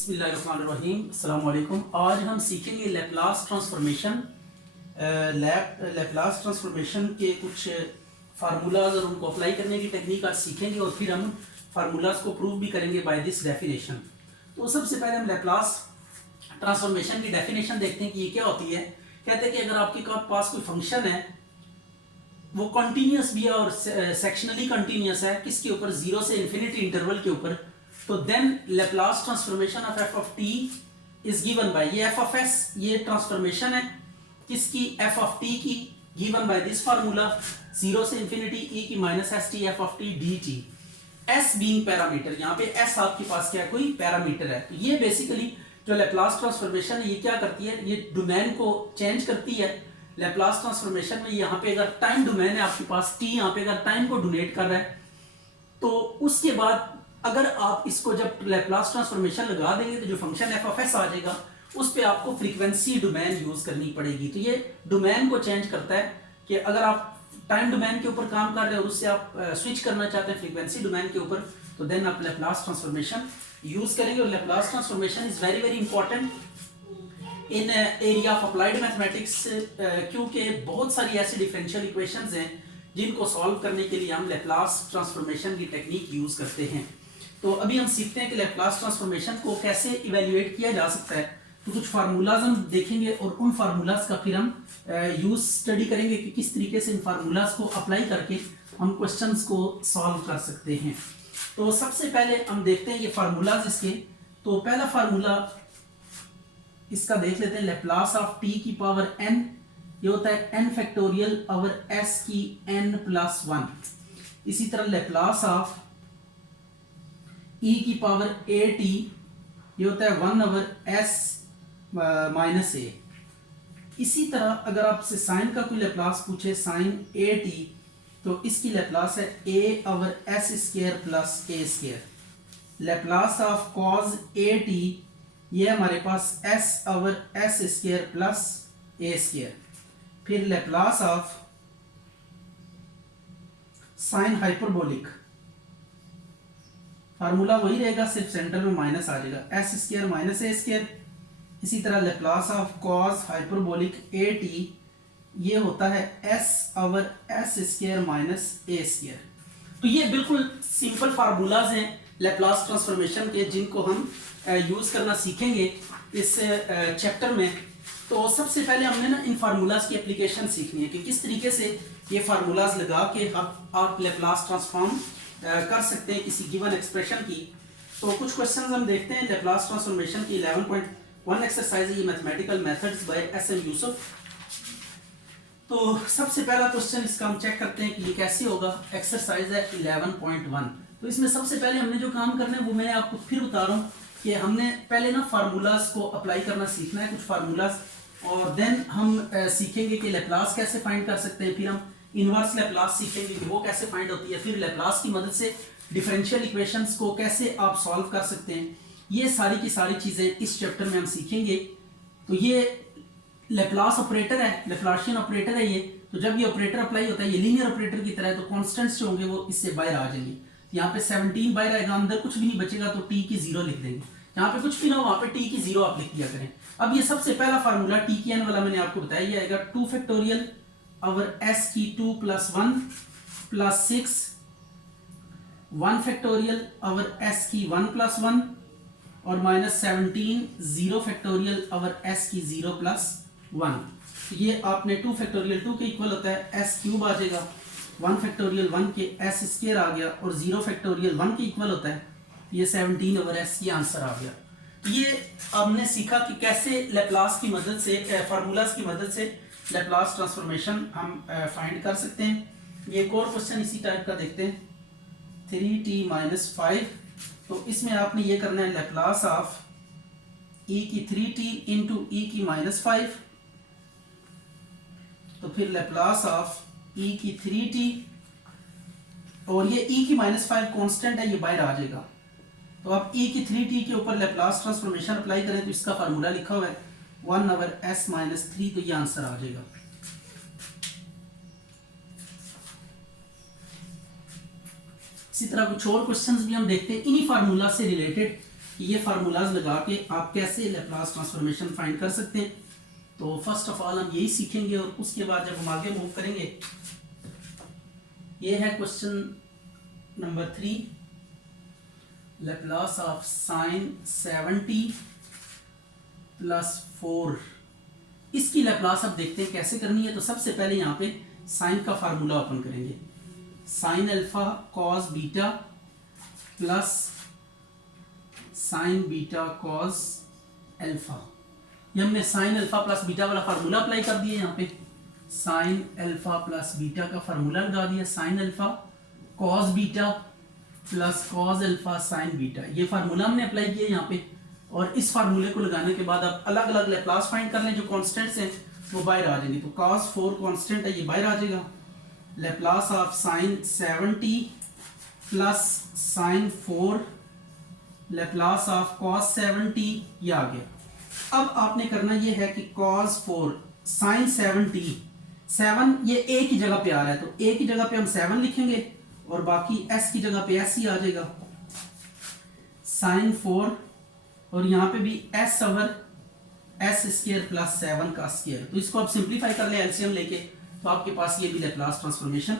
बिस्मिल्लाहिर्रहमानिर्रहीम अस्सलाम वालेकुम। आज हम सीखेंगे लैप्लास ट्रांसफॉर्मेशन। लैप्लास ट्रांसफॉर्मेशन के कुछ फार्मूलाज और उनको अप्लाई करने की टेक्निक आज सीखेंगे और फिर हम फार्मूलाज को प्रूव भी करेंगे बाय दिस डेफिनेशन। तो सबसे पहले हम लैप्लास ट्रांसफॉर्मेशन की डेफिनेशन देखते हैं कि ये क्या होती है। कहते हैं कि अगर आपके पास कोई फंक्शन है, वो कॉन्टिन्यूस भी है और सेक्शनली कॉन्टिन्यूस है, किसके ऊपर, 0 से इन्फिनिटी इंटरवल के ऊपर, तो then Laplace transformation of f of t is given by, ये एफ ऑफ एस, ये ट्रांसफॉर्मेशन है किसकी, एफ ऑफ टी की, गिवन बाय दिस फार्मूला 0 से इन्फिनिटी ई की minus s t f of t d t, s being parameter. यहाँ पे S आपके पास क्या है, कोई पैरामीटर है। तो ये बेसिकली जो लैप्लास ट्रांसफॉर्मेशन है ये क्या करती है, ये डोमेन को चेंज करती है। लैप्लास ट्रांसफॉर्मेशन में यहाँ पे अगर टाइम डोमेन है आपके पास, टी यहाँ पे अगर टाइम को डोनेट कर रहा है, तो उसके बाद अगर आप इसको जब लैप्लास ट्रांसफॉर्मेशन लगा देंगे तो जो फंक्शन एफ ऑफ एस आ जाएगा उस पे आपको फ्रीक्वेंसी डोमेन यूज करनी पड़ेगी। तो ये डोमेन को चेंज करता है कि अगर आप टाइम डोमेन के ऊपर काम कर रहे हो और उससे आप स्विच करना चाहते हैं फ्रीक्वेंसी डोमेन के ऊपर, तो देन आप लैप्लास ट्रांसफॉर्मेशन यूज करेंगे। और Laplace transformation is very very important in area of applied mathematics, क्योंकि बहुत सारी ऐसी डिफरेंशियल इक्वेशंस हैं जिनको सॉल्व करने के लिए हम लैप्लास ट्रांसफॉर्मेशन की टेक्निक यूज करते हैं। तो अभी हम सीखते हैं कि लैप्लास ट्रांसफॉर्मेशन को कैसे इवेल्युएट किया जा सकता है। तो कुछ फार्मूलाज हम देखेंगे और उन फार्मूलाज का फिर हम यूज स्टडी करेंगे कि किस तरीके से इन फार्मूलाज को अप्लाई करके हम क्वेश्चंस को सॉल्व कर सकते हैं। तो सबसे पहले हम देखते हैं ये फार्मूलाज इसके। तो पहला फार्मूला इसका देख लेते हैं, लैप्लास ऑफ टी की पावर n, ये होता है n फैक्टोरियल ओवर s की n प्लस 1। इसी तरह लैप्लास ऑफ e की पावर a t, ये होता है 1 ओवर s माइनस a। इसी तरह अगर आपसे साइन का कोई लैप्लास पूछे, साइन a t, तो इसकी लैप्लास है a over s square plus a square. Laplace of cos a t, ये हमारे पास s over s square plus a square. फिर Laplace of sine hyperbolic, formula वही रहेगा, सिर्फ सेंटर में माइनस आ जाएगा, s square minus a square. इसी तरह Laplace of cos hyperbolic a t, ये होता है s over s square minus a square. तो ये बिल्कुल सिंपल फार्मूलाज हैं लैप्लास ट्रांसफॉर्मेशन के, जिनको हम यूज करना सीखेंगे इस चैप्टर में। तो सबसे पहले हमने ना इन फार्मूलाज की एप्लीकेशन सीखनी है कि किस तरीके से ये फार्मूलाज लगा के आप लैप्लास ट्रांसफॉर्म कर सकते हैं किसी गिवन एक्सप्रेशन की। तो कुछ क्वेश्चंस हम देखते हैं लैप्लास ट्रांसफॉर्मेशन की। 11.1 एक्सरसाइज है, mathematical methods by SM. Yusuf. तो सबसे पहला क्वेश्चन इसका हम चेक करते हैं कि ये कैसे होगा। एक्सरसाइज है 11.1। तो इसमें सबसे पहले हमने जो काम करना है वो मैं आपको फिर बता रहा हूँ कि हमने पहले ना फार्मूलाज को अप्लाई करना सीखना है, कुछ फार्मूलाज, और देन हम सीखेंगे कि लैप्लास कैसे फाइंड कर सकते हैं। फिर हम इनवर्स लैप्लास सीखेंगे कि वो कैसे फाइंड होती है। फिर लैप्लास की मदद से डिफरेंशियल इक्वेशंस को कैसे आप सॉल्व कर सकते हैं। ये सारी की सारी चीज़ें इस चैप्टर में हम सीखेंगे। तो ये लैप्लास ऑपरेटर है, लैप्लाशियन ऑपरेटर है ये। तो जब ये ऑपरेटर अप्लाई होता है, ये लीनियर ऑपरेटर की तरह है, तो कॉन्स्टेंट्स जो होंगे वो इससे बाहर आ जाएंगे। यहाँ पे 17 बाहर आएगा, अंदर कुछ भी नहीं बचेगा, तो टी की 0 लिख देंगे। यहाँ पे कुछ भी ना हो, वहाँ पे टी की 0 आप लिख दिया करें। अब ये सबसे पहला फार्मूला टी की एन वाला मैंने आपको बताया, ये आएगा 2 फैक्टोरियल ओवर s की 2 plus 1 plus 6, 1 factorial over s की 1 प्लस 1 और माइनस 17, 0 फैक्टोरियल ओवर s की 0 प्लस 1। ये आपने 2 फैक्टोरियल 2 के इक्वल होता है s क्यूब आ जाएगा, 1 फैक्टोरियल 1 के s स्क्वायर आ गया, और 0 फैक्टोरियल 1 के इक्वल होता है, ये 17 ओवर s, ये आंसर आ गया। ये हमने सीखा कि कैसे लैप्लास की मदद से, फार्मूलाज की मदद से लैप्लास ट्रांसफॉर्मेशन हम फाइंड कर सकते हैं। ये एक और क्वेश्चन इसी टाइप का देखते हैं, 3t माइनस 5। तो इसमें आपने ये करना है लैप्लास ऑफ e की 3t इंटू e की माइनस 5, तो फिर लैप्लास ऑफ e की 3t, और ये e की माइनस 5 कॉन्स्टेंट है, ये बाहर आ जाएगा। तो आप e की 3t के ऊपर लैप्लास ट्रांसफॉर्मेशन अप्लाई करें तो इसका फार्मूला लिखा हुआ है 1 ओवर s माइनस 3, तो ये आंसर आ जाएगा। इसी तरह कुछ और क्वेश्चंस भी हम देखते हैं इन्हीं फार्मूला से रिलेटेड कि ये फार्मूलाज लगा के आप कैसे लैप्लास ट्रांसफॉर्मेशन फाइंड कर सकते हैं। तो फर्स्ट ऑफ ऑल हम यही सीखेंगे और उसके बाद जब हम आगे मूव करेंगे, ये है question number 3, Laplace of sign 70 plus 4। इसकी लैप्लास अब देखते हैं कैसे करनी है। तो सबसे पहले यहाँ पे साइन का फार्मूला ओपन करेंगे, sine alpha cos beta plus sign beta cos alpha. ये हमने साइन अल्फा प्लस बीटा वाला फार्मूला अप्लाई कर दिया यहाँ पे, साइन अल्फा प्लस बीटा का फार्मूला लगा दिया, sine alpha cos beta plus cos alpha sign beta, ये फार्मूला हमने अप्लाई किया यहाँ पे। और इस फार्मूले को लगाने के बाद आप अलग अलग लैप्लास फाइंड कर लें, जो कांस्टेंट्स हैं वो बाहर आ जाएंगे। तो cos 4 कांस्टेंट है, ये बाहर आ जाएगा। Laplace of sign 70 plus sign 4 Laplace of cos 70, ये आ गया। अब आपने करना ये है कि cos 4 साइन 70, 7 ये a की जगह पे आ रहा है, तो a की जगह पे हम 7 लिखेंगे और बाकी s की जगह पे s ही आ जाएगा, साइन 4 और यहाँ पे भी s over s square plus 7 का स्क्वायर। तो इसको आप सिंप्लीफाई कर ले एलसीएम लेके, तो आपके पास ये भी लैप्लास ट्रांसफॉर्मेशन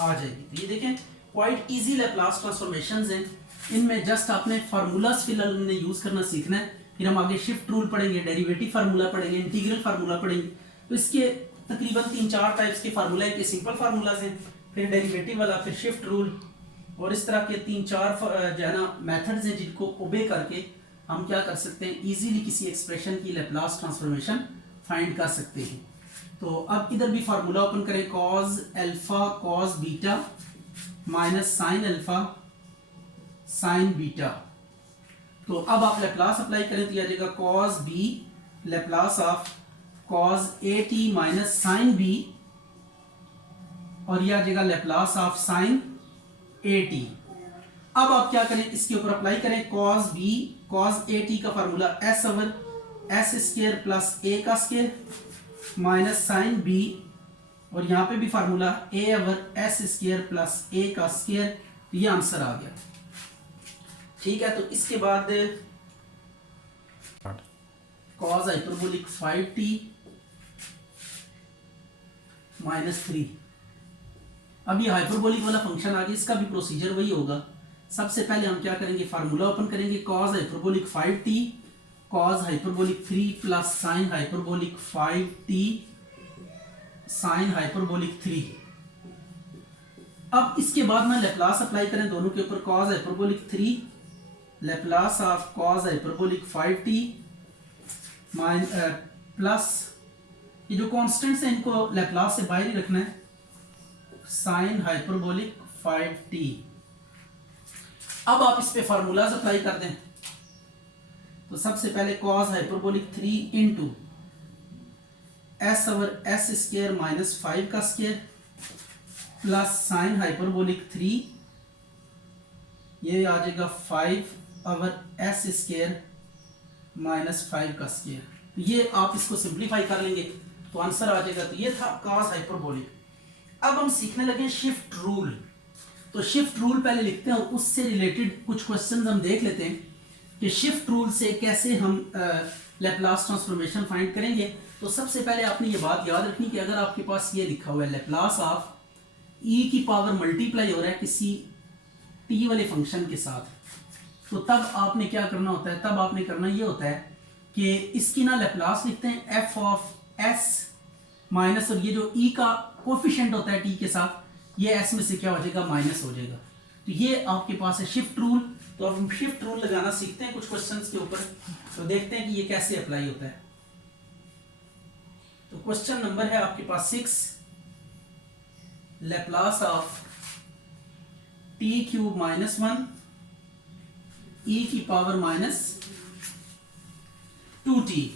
आ जाएगी। तो ये देखें क्वाइट इजी लैप्लास ट्रांसफॉर्मेशंस हैं, इनमें जस्ट आपने फार्मूलाज फिलहाल हमने यूज करना सीखना है, फिर हम आगे शिफ्ट रूल पढ़ेंगे, डेरिवेटिव फार्मूला पढ़ेंगे, इंटीग्रल फार्मूला पढ़ेंगे। तो इसके तकरीबन 3-4 टाइप्स के फार्मूला है, सिंपल फार्मूलाज हैं, फिर डेरिवेटिव वाला, फिर शिफ्ट रूल, और इस तरह के 3-4 जो है ना मेथड्स हैं जिनको ओबे करके हम क्या कर सकते हैं, इजीली किसी एक्सप्रेशन की लैप्लास ट्रांसफॉर्मेशन फाइंड कर सकते हैं। तो अब इधर भी फार्मूला ओपन करें, cos alpha cos beta minus sine alpha sign beta. तो अब आप लैप्लास अप्लाई करें तो यह आ जाएगा cos b Laplace of cos at minus sine b, और यह आ जाएगा लैप्लास ऑफ साइन at। अब आप क्या करें, इसके ऊपर अप्लाई करें cos b cos at का formula s over s square plus a का स्क्वायर माइनस साइन b, और यहाँ पे भी formula a over s square plus a का स्क्वायर। ये आंसर आ गया, ठीक है। तो इसके बाद cos हाइपरबोलिक 5t माइनस 3। अब ये हाइपरबोलिक वाला फंक्शन आ गया, इसका भी प्रोसीजर वही होगा। सबसे पहले हम क्या करेंगे, फार्मूला ओपन करेंगे, cos hyperbolic 5t cos hyperbolic 3 plus sine hyperbolic 5t sine hyperbolic 3। अब इसके बाद में लैप्लास अप्लाई करें दोनों के ऊपर, cos hyperbolic 3 Laplace of cos hyperbolic 5t plus ये जो कांस्टेंट्स हैं इनको लैप्लास से बाहर ही रखना है, साइन हाइपरबोलिक 5t। अब आप इस पे फार्मूलाज अप्लाई कर दें। तो सबसे पहले cos hyperbolic 3 into s over s square minus 5 का स्क्वायर प्लस साइन हाइपरबोलिक 3, ये आ जाएगा 5 ओवर s स्क्वायर माइनस 5 का स्क्वायर। तो ये आप इसको सिंप्लीफाई कर लेंगे तो आंसर आ जाएगा। तो ये था cos हाइपरबोलिक। अब हम सीखने लगे शिफ्ट रूल। तो शिफ्ट रूल पहले लिखते हैं और उससे रिलेटेड कुछ क्वेश्चंस हम देख लेते हैं कि शिफ्ट रूल से कैसे हम लैप्लास ट्रांसफॉर्मेशन फाइंड करेंगे। तो सबसे पहले आपने ये बात याद रखनी कि अगर आपके पास ये लिखा हुआ है लैप्लास ऑफ e की पावर मल्टीप्लाई हो रहा है किसी t वाले फंक्शन के साथ, तो तब आपने क्या करना होता है, तब आपने करना ये होता है कि इसकी ना लैप्लास लिखते हैं f ऑफ s माइनस, और ये जो e का कोफिशिएंट होता है t के साथ, ये s में से क्या हो जाएगा, माइनस हो जाएगा। तो ये आपके पास है शिफ्ट रूल। तो अब हम शिफ्ट रूल लगाना सीखते हैं कुछ क्वेश्चंस के ऊपर, तो देखते हैं कि ये कैसे अप्लाई होता है। तो क्वेश्चन नंबर है आपके पास 6, Laplace of t cube minus 1 e की पावर माइनस 2t।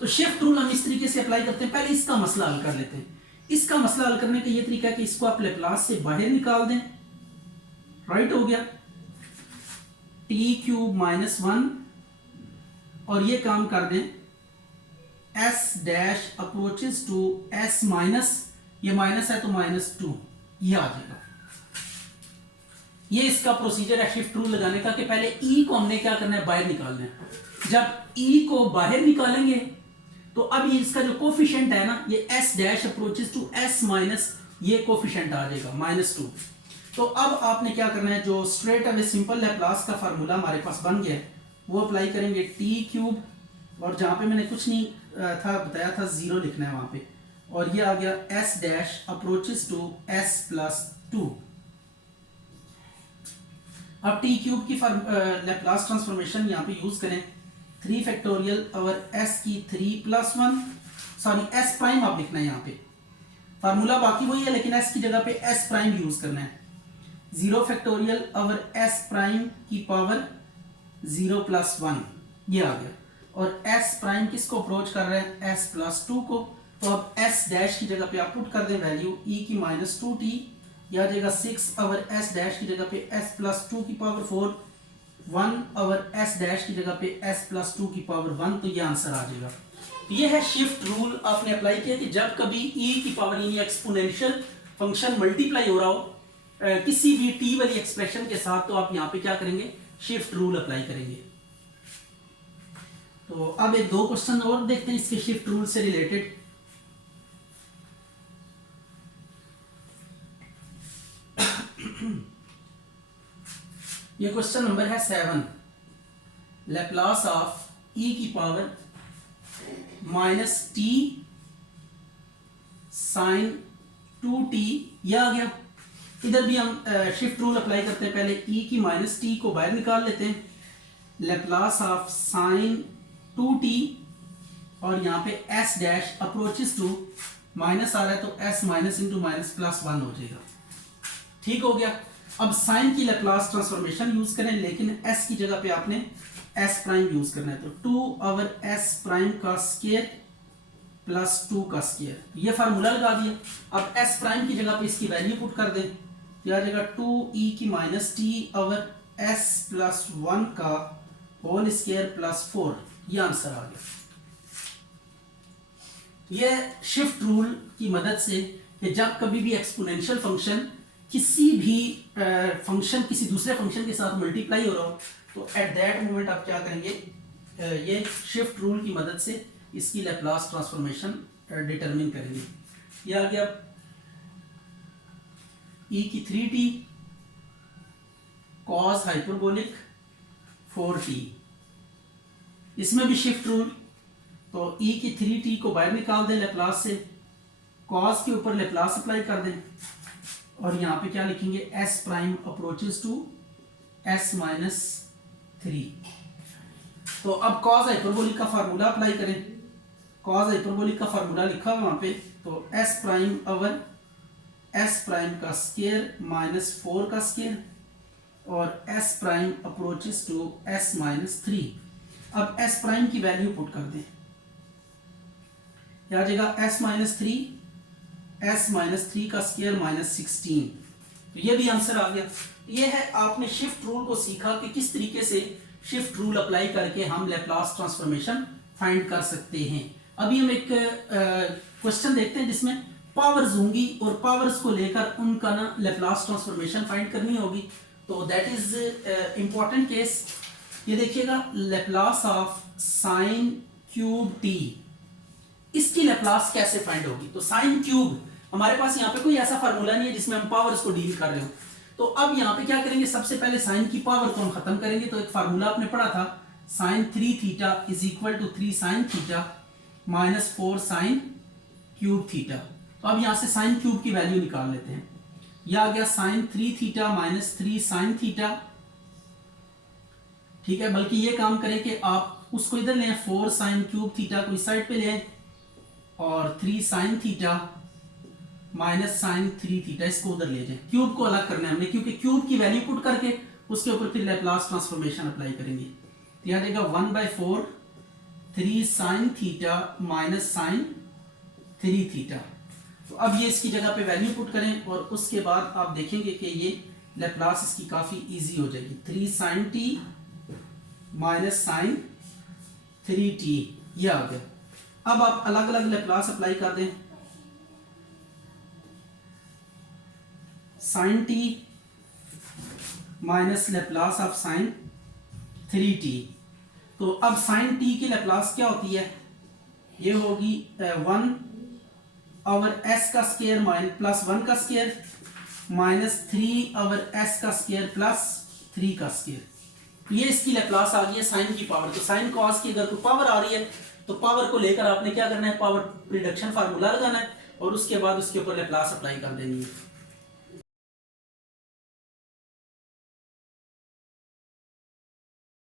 तो शिफ्ट रूल हम इस तरीके से अप्लाई करते हैं। पहले इसका मसला हल कर लेते हैं। इसका मसला हल करने का ये तरीका है कि इसको आप लैप्लास से बाहर निकाल दें, राइट हो गया, t क्यूब माइनस 1, और ये काम कर दें s dash approaches to s minus, ये माइनस है तो माइनस 2, ये आ जाएगा। ये इसका प्रोसीजर है शिफ्ट रूल लगाने का कि पहले ई को हमने क्या करना है, बाहर निकालना है। जब ई को बाहर निकालेंगे तो अब ये इसका जो कोफिशिएंट है ना, ये s dash approaches to s minus, ये कोफिशिएंट आ जाएगा -2। तो अब आपने क्या करना है, जो स्ट्रेट अवे सिंपल लैप्लास का फार्मूला हमारे पास बन गया है वो अप्लाई करेंगे, टी क्यूब, और जहां पे मैंने कुछ नहीं था बताया था 0 लिखना है वहां पे, और ये आ गया s dash approaches to s plus 2। अब टी क्यूब की लैप्लास ट्रांसफॉर्मेशन यहाँ पे यूज करें, 3 फैक्टोरियल और एस की 3+1, सॉरी एस प्राइम आप लिखना है यहाँ पे, फार्मूला बाकी वही है लेकिन एस की जगह पे एस प्राइम यूज करना है। 0 फैक्टोरियल और एस प्राइम की पावर 0+1, ये आ गया, और एस प्राइम किसको अप्रोच कर रहे हैं, s+2 को। तो अब s डैश की जगह पे आप पुट कर दें वैल्यू e की -2t, यह आ जाएगा 6 और s डैश की जगह पे s+2 की पावर 4, 1 और s डैश की जगह पे s+2 की पावर 1, तो ये आंसर आ जाएगा। तो ये है शिफ्ट रूल आपने अप्लाई किया कि जब कभी e की पावर यानी एक्सपोनेंशियल फंक्शन मल्टीप्लाई हो रहा हो किसी भी t वाली एक्सप्रेशन के साथ, तो आप यहाँ पे क्या करेंगे, शिफ्ट रूल अप्लाई करेंगे। तो अब एक 2 क्वेश्चन और देखते हैं इसके शिफ्ट रूल से रिलेटेड। ये क्वेश्चन नंबर है 7, लैप्लास ऑफ e की पावर -t sin 2t, यह आ गया। इधर भी हम शिफ्ट रूल अप्लाई करते हैं, पहले e की -t को बाहर निकाल लेते हैं, लैप्लास ऑफ sin 2t, और यहाँ पे s dash approaches to minus आ रहा है तो s माइनस इंटू माइनस +1 हो जाएगा। ठीक हो गया। अब साइन की लैप्लास ट्रांसफॉर्मेशन यूज करें, लेकिन s की जगह पे आपने s प्राइम यूज करना है, तो 2 ओवर s प्राइम का स्क्वायर प्लस 2 का स्क्वायर, ये फार्मूला लगा दिया। अब s प्राइम की जगह पे इसकी वैल्यू पुट कर दें, यह आ जाएगा 2e की -t ओवर s प्लस 1 का होल स्क्वायर प्लस 4, ये आंसर आ गया। यह शिफ्ट रूल की मदद से कि जब कभी भी एक्सपोनेंशियल फंक्शन किसी भी फंक्शन किसी दूसरे फंक्शन के साथ मल्टीप्लाई हो रहा हो, तो एट दैट मोमेंट आप क्या करेंगे, ये शिफ्ट रूल की मदद से इसकी लैप्लास ट्रांसफॉर्मेशन डिटरमिन करेंगे। ये आ गया e की 3t cos हाइपरबोलिक 4t, इसमें भी शिफ्ट रूल, तो e की 3t को बाहर निकाल दें लैप्लास से, cos के ऊपर लैप्लास अप्लाई कर दें, और यहाँ पे क्या लिखेंगे, s prime approaches to s minus 3। तो अब cos हाइपरबोलिक का फार्मूला अप्लाई करें, cos हाइपरबोलिक का फार्मूला लिखा हुआ वहां पे, तो s prime over s prime का स्क्वायर माइनस 4 का स्क्वायर, और s prime approaches to s minus 3। अब s प्राइम की वैल्यू पुट कर दें, क्या आ जाएगा, s माइनस 3 का स्क्वायर -16, तो ये भी आंसर आ गया। ये है आपने शिफ्ट रूल को सीखा कि किस तरीके से शिफ्ट रूल अप्लाई करके हम लैप्लास ट्रांसफॉर्मेशन फाइंड कर सकते हैं। अभी हम एक क्वेश्चन देखते हैं जिसमें पावर्स होंगी और पावर्स को लेकर उनका ना लैप्लास ट्रांसफॉर्मेशन फाइंड करनी होगी, तो दैट इज इंपॉर्टेंट केस। ये देखिएगा, Laplace of sine cube T, इसकी लैप्लास कैसे फाइंड होगी। तो साइन क्यूब, हमारे पास यहाँ पे कोई ऐसा फार्मूला नहीं है जिसमें हम पावर्स को डील कर रहे हो, तो अब यहाँ पे क्या करेंगे, सबसे पहले साइन की पावर को हम खत्म करेंगे। तो एक फार्मूला आपने पढ़ा था, sine 3 theta is equal to 3 sine theta minus 4 sine cube theta. तो अब यहाँ से साइन क्यूब की वैल्यू निकाल लेते हैं, यह आ गया sine 3 theta minus 3 sine theta. ठीक है, बल्कि ये काम करें कि आप उसको इधर लें, 4 साइन क्यूब थीटा को इस साइड पे लें, और 3 sine theta minus sine 3 theta इसको उधर ले जाएं। क्यूब को अलग करना है हमने, क्योंकि क्यूब की वैल्यू पुट करके उसके ऊपर फिर लैप्लास ट्रांसफॉर्मेशन अप्लाई करेंगे। तो यहाँ देगा 1/4 3 sine theta minus sine 3 theta. तो अब ये इसकी जगह पे वैल्यू पुट करें, और उसके बाद आप देखेंगे कि ये लैप्लास इसकी काफ़ी इजी हो जाएगी। 3 sign t minus sign 3t, ये आ गया। अब आप अलग अलग लैप्लास अप्लाई कर दें, sine t minus Laplace of sine 3t। तो अब साइन t की लेप्लास क्या होती है, ये होगी 1/s का स्क्वायर प्लस 1 का स्क्वायर माइनस 3/s का स्क्वायर प्लस 3 का स्क्वायर। ये इसकी लेप्लास आ गई है साइन की पावर। तो साइन कॉस की अगर कोई पावर आ रही है तो पावर को लेकर आपने क्या करना है, पावर रिडक्शन फार्मूला लगाना है और उसके बाद उसके ऊपर लेप्लास अप्लाई कर देनी है।